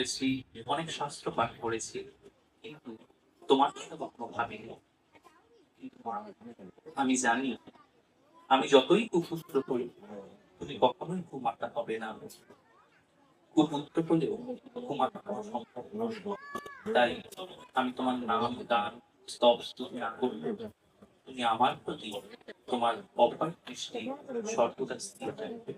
করেছি, অনেক শাস্ত্র পাঠ করেছি, কিন্তু তোমার কথা কখনো ভাবিনি। কিন্তু মা, আমি জানি আমি যতই কুপুত্র করি তুমি কখনোই কুমারটা হবে না। কুপুত্র হলেও কুমারটা হওয়া সম্ভব নয়। তাই আমি তোমার নাম গান স্তব স্তুতি না করলে তুমি আমার প্রতি তোমার অভয় দৃষ্টি সর্বদা স্থির থাকবে।